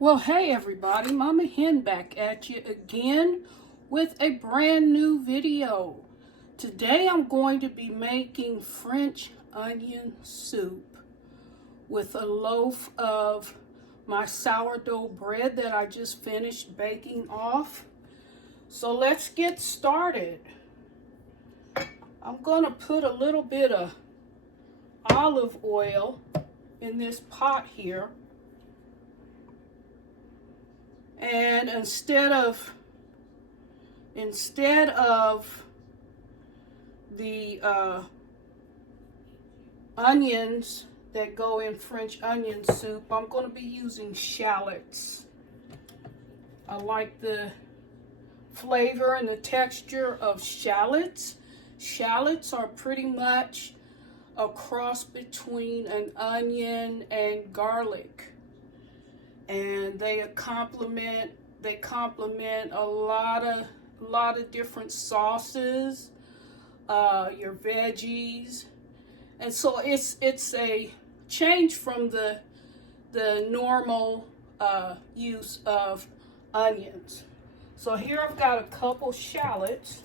Well, hey everybody, Mama Hen back at you again with a brand new video. Today I'm going to be making French onion soup with a loaf of my sourdough bread that I just finished baking off. So let's get started. I'm going to put a little bit of olive oil in this pot here. And instead of the onions that go in French onion soup, I'm going to be using shallots. I like the flavor and the texture of shallots. Shallots are pretty much a cross between an onion and garlic. And they complement a lot of different sauces, your veggies, and so it's a change from the normal use of onions. So here I've got a couple shallots,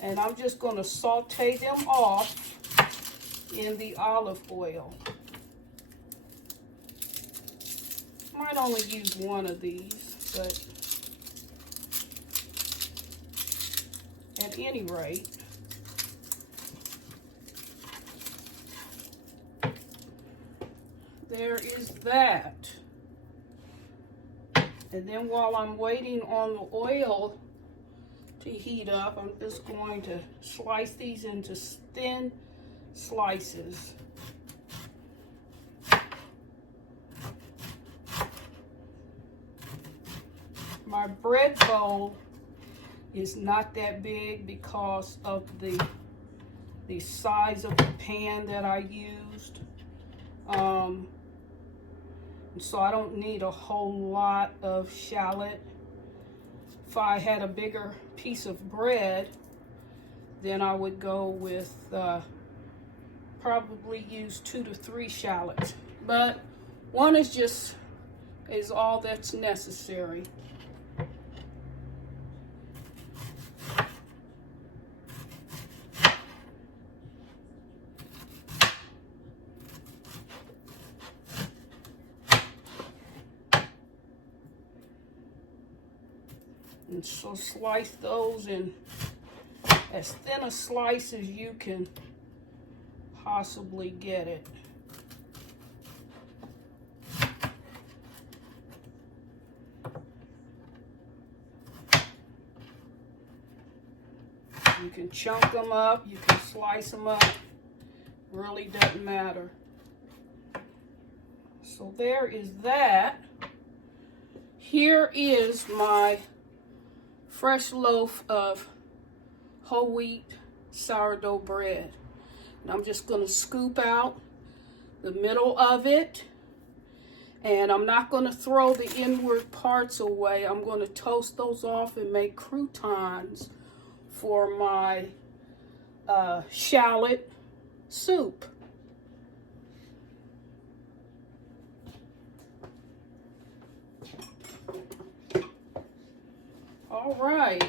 and I'm just going to saute them off in the olive oil. Might only use one of these, but at any rate, there is that. And then while I'm waiting on the oil to heat up, I'm just going to slice these into thin slices. My bread bowl is not that big because of the size of the pan that I used. And so I don't need a whole lot of shallot. If I had a bigger piece of bread, then I would go with probably use 2 to 3 shallots. But one is all that's necessary. And so slice those in as thin a slice as you can possibly get it. You can chunk them up, you can slice them up, really doesn't matter. So there is that. Here is my fresh loaf of whole wheat sourdough bread. And I'm just going to scoop out the middle of it. And I'm not going to throw the inward parts away. I'm going to toast those off and make croutons for my shallot soup. All right.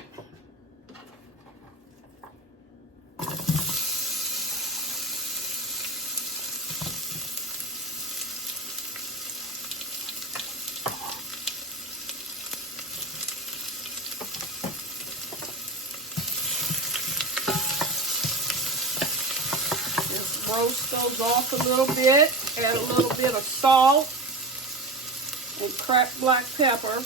Just roast those off a little bit. Add a little bit of salt and cracked black pepper.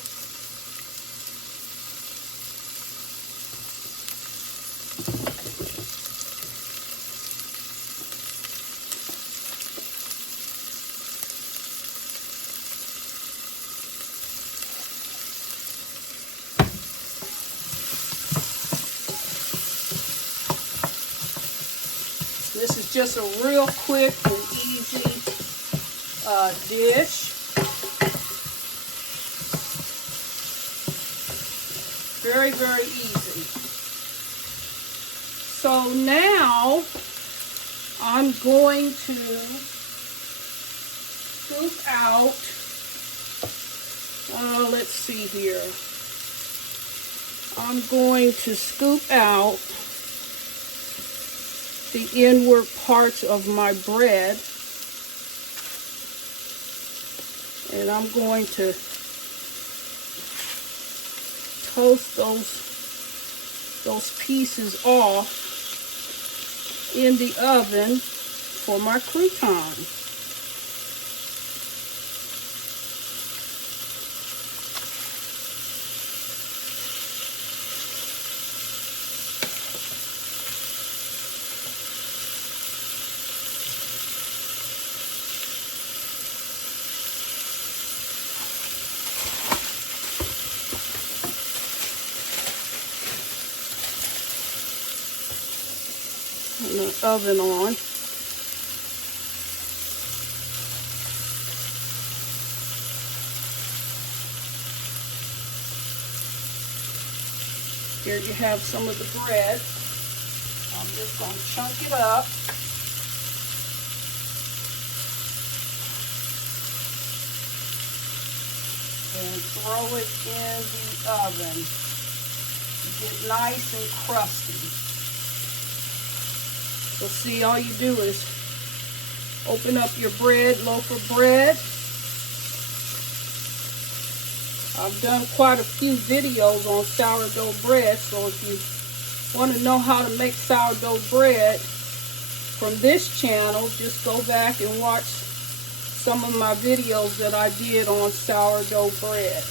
This is just a real quick and easy dish. Very, very easy. So now I'm going to scoop out, let's see here. I'm going to scoop out the inward parts of my bread, and I'm going to toast those pieces off in the oven for my croutons. And the oven on. Here you have some of the bread. I'm just going to chunk it up. And throw it in the oven. Get nice and crusty. So see, all you do is open up your bread, loaf of bread. I've done quite a few videos on sourdough bread, so if you want to know how to make sourdough bread from this channel, just go back and watch some of my videos that I did on sourdough bread.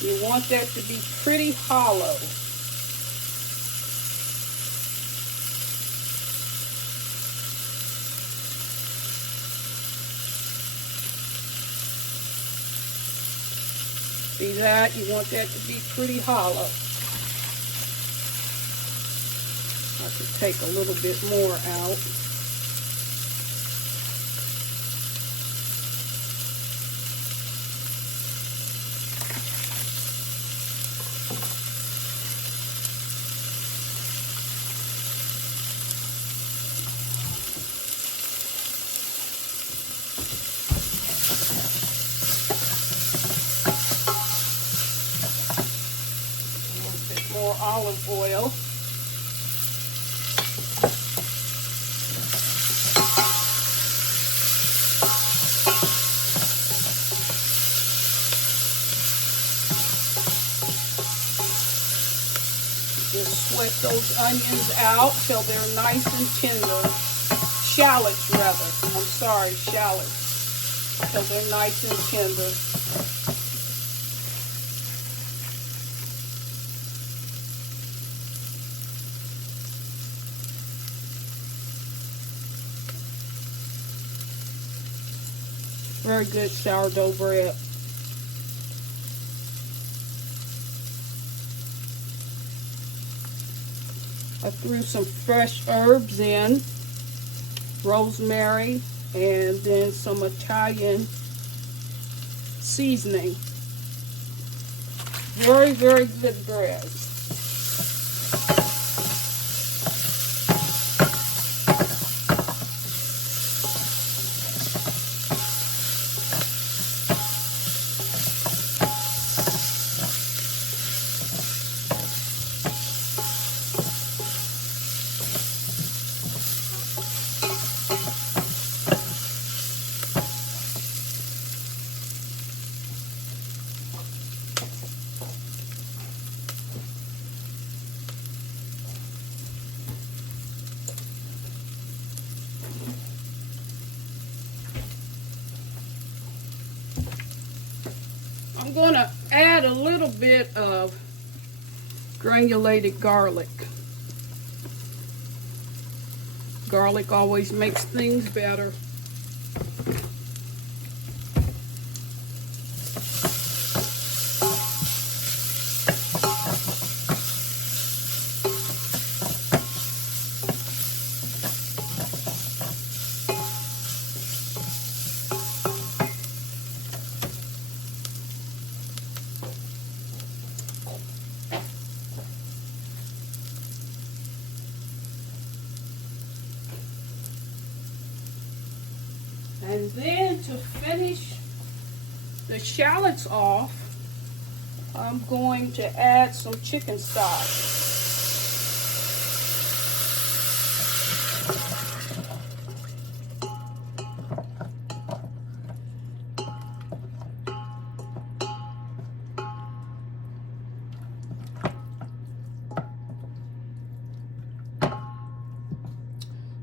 You want that to be pretty hollow. See that? You want that to be pretty hollow. I could take a little bit more out. More olive oil. Just sweat those onions out till they're nice and tender. Shallots, rather. I'm sorry, shallots. Till they're nice and tender. Very good sourdough bread. I threw some fresh herbs in, rosemary, and then some Italian seasoning. Very, very good bread. I'm going to add a little bit of granulated garlic. Garlic always makes things better. And then to finish the shallots off, I'm going to add some chicken stock.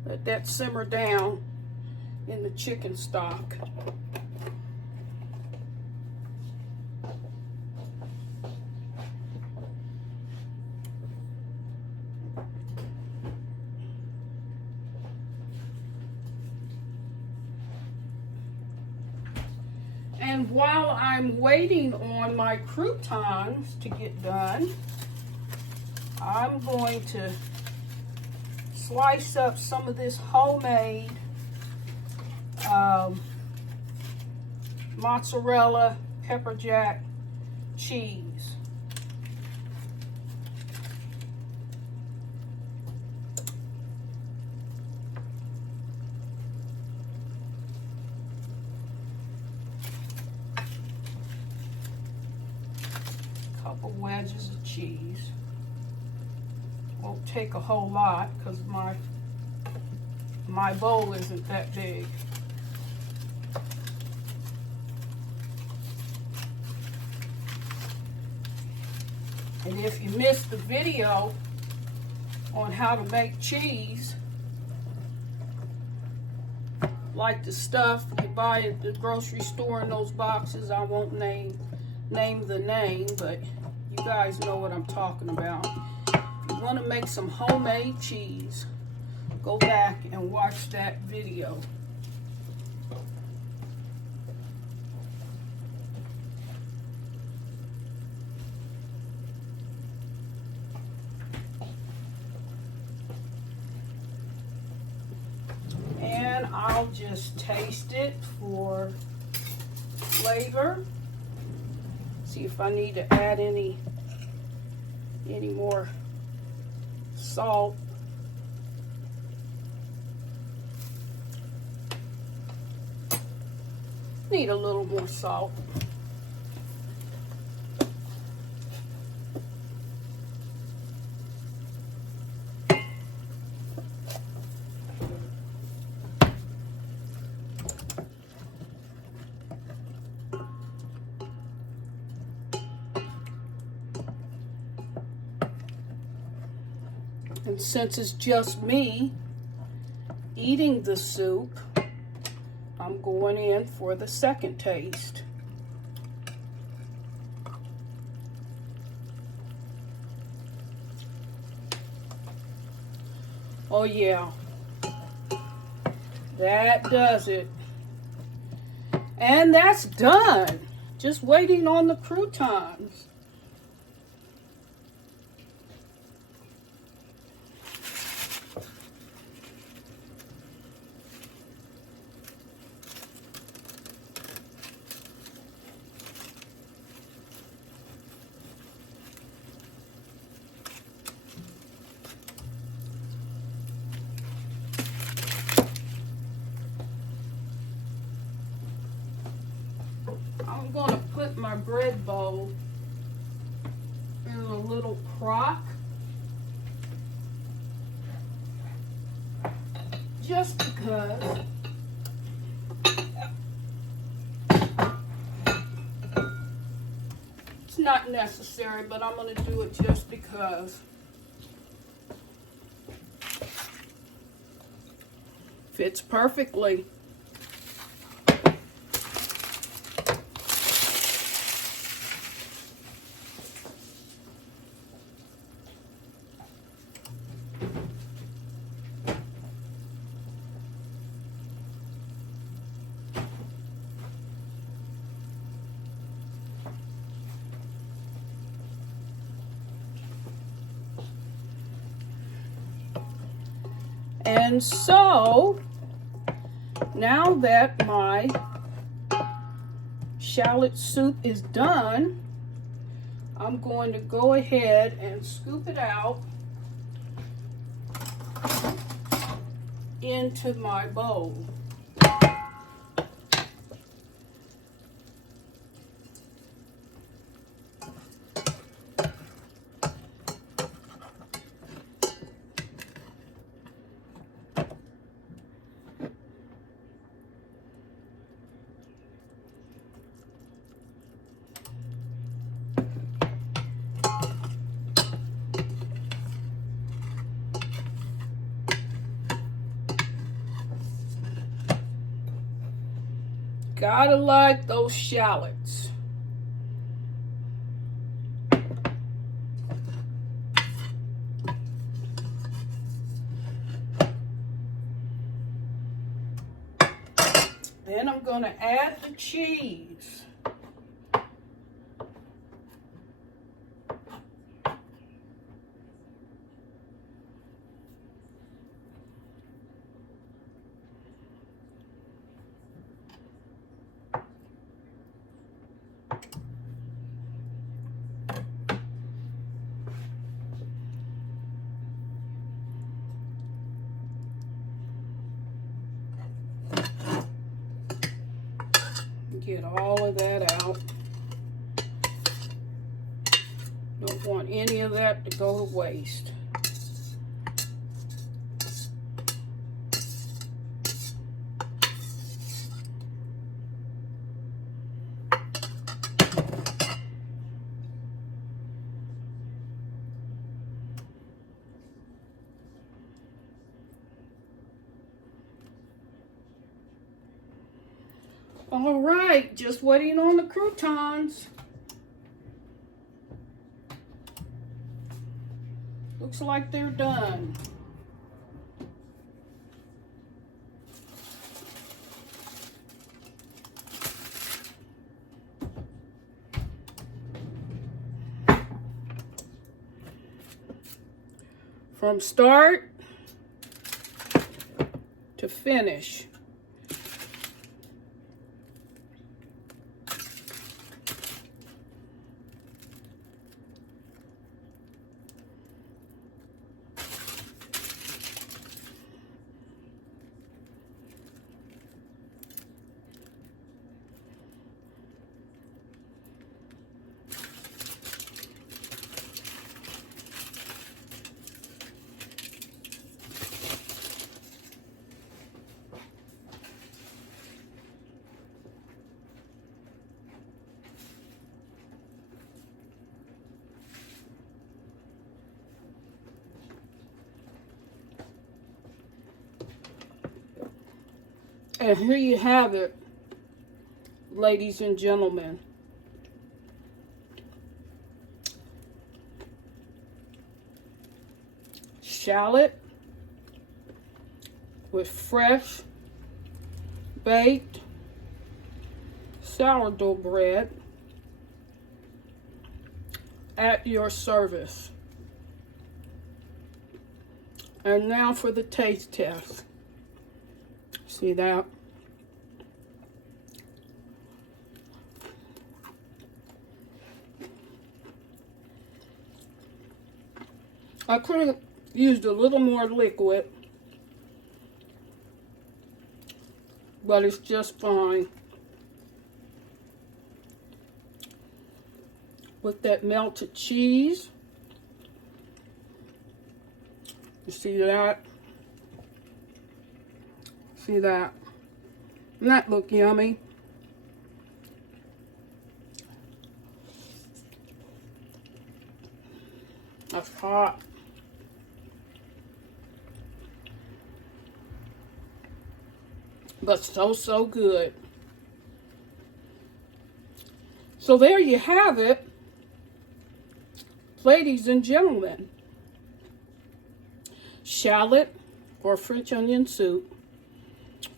Let that simmer down in the chicken stock. And while I'm waiting on my croutons to get done, I'm going to slice up some of this homemade mozzarella pepper jack cheese. Couple wedges of cheese. Won't take a whole lot because my bowl isn't that big. And if you missed the video on how to make cheese, like the stuff you buy at the grocery store in those boxes, I won't name the name, but you guys know what I'm talking about. If you want to make some homemade cheese, go back and watch that video. And I'll just taste it for flavor. See if I need to add any more salt. Need a little more salt. And since it's just me eating the soup, I'm going in for the second taste. Oh yeah, that does it. And that's done. Just waiting on the croutons. I'm going to put my bread bowl in a little crock, just because it's not necessary, but I'm going to do it just because. Fits perfectly. And so, now that my shallot soup is done, I'm going to go ahead and scoop it out into my bowl. Gotta like those shallots. Then I'm going to add the cheese. Get all of that out. Don't want any of that to go to waste. All right, just waiting on the croutons. Looks like they're done. From start to finish. And here you have it, ladies and gentlemen. Shallot with fresh baked sourdough bread at your service. And now for the taste test. See that? I could have used a little more liquid, but it's just fine. With that melted cheese. You see that? See that? Doesn't that look yummy? That's hot. But so good. So there you have it, ladies and gentlemen. Shallot or French onion soup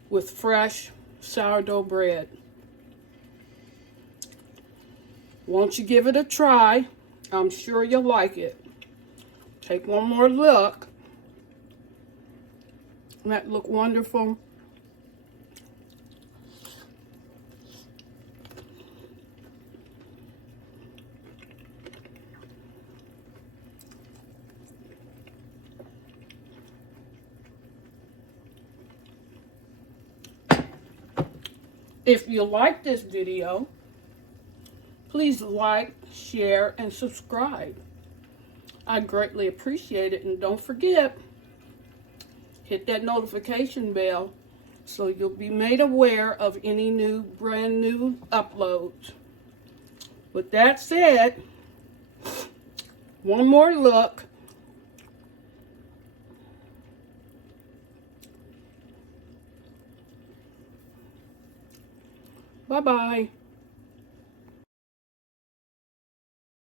with fresh sourdough bread. Won't you give it a try? I'm sure you'll like it. Take one more look. Doesn't that look wonderful? If you like this video, please like, share, and subscribe. I'd greatly appreciate it. And don't forget, hit that notification bell so you'll be made aware of any brand new uploads. With that said, one more look. Bye-bye.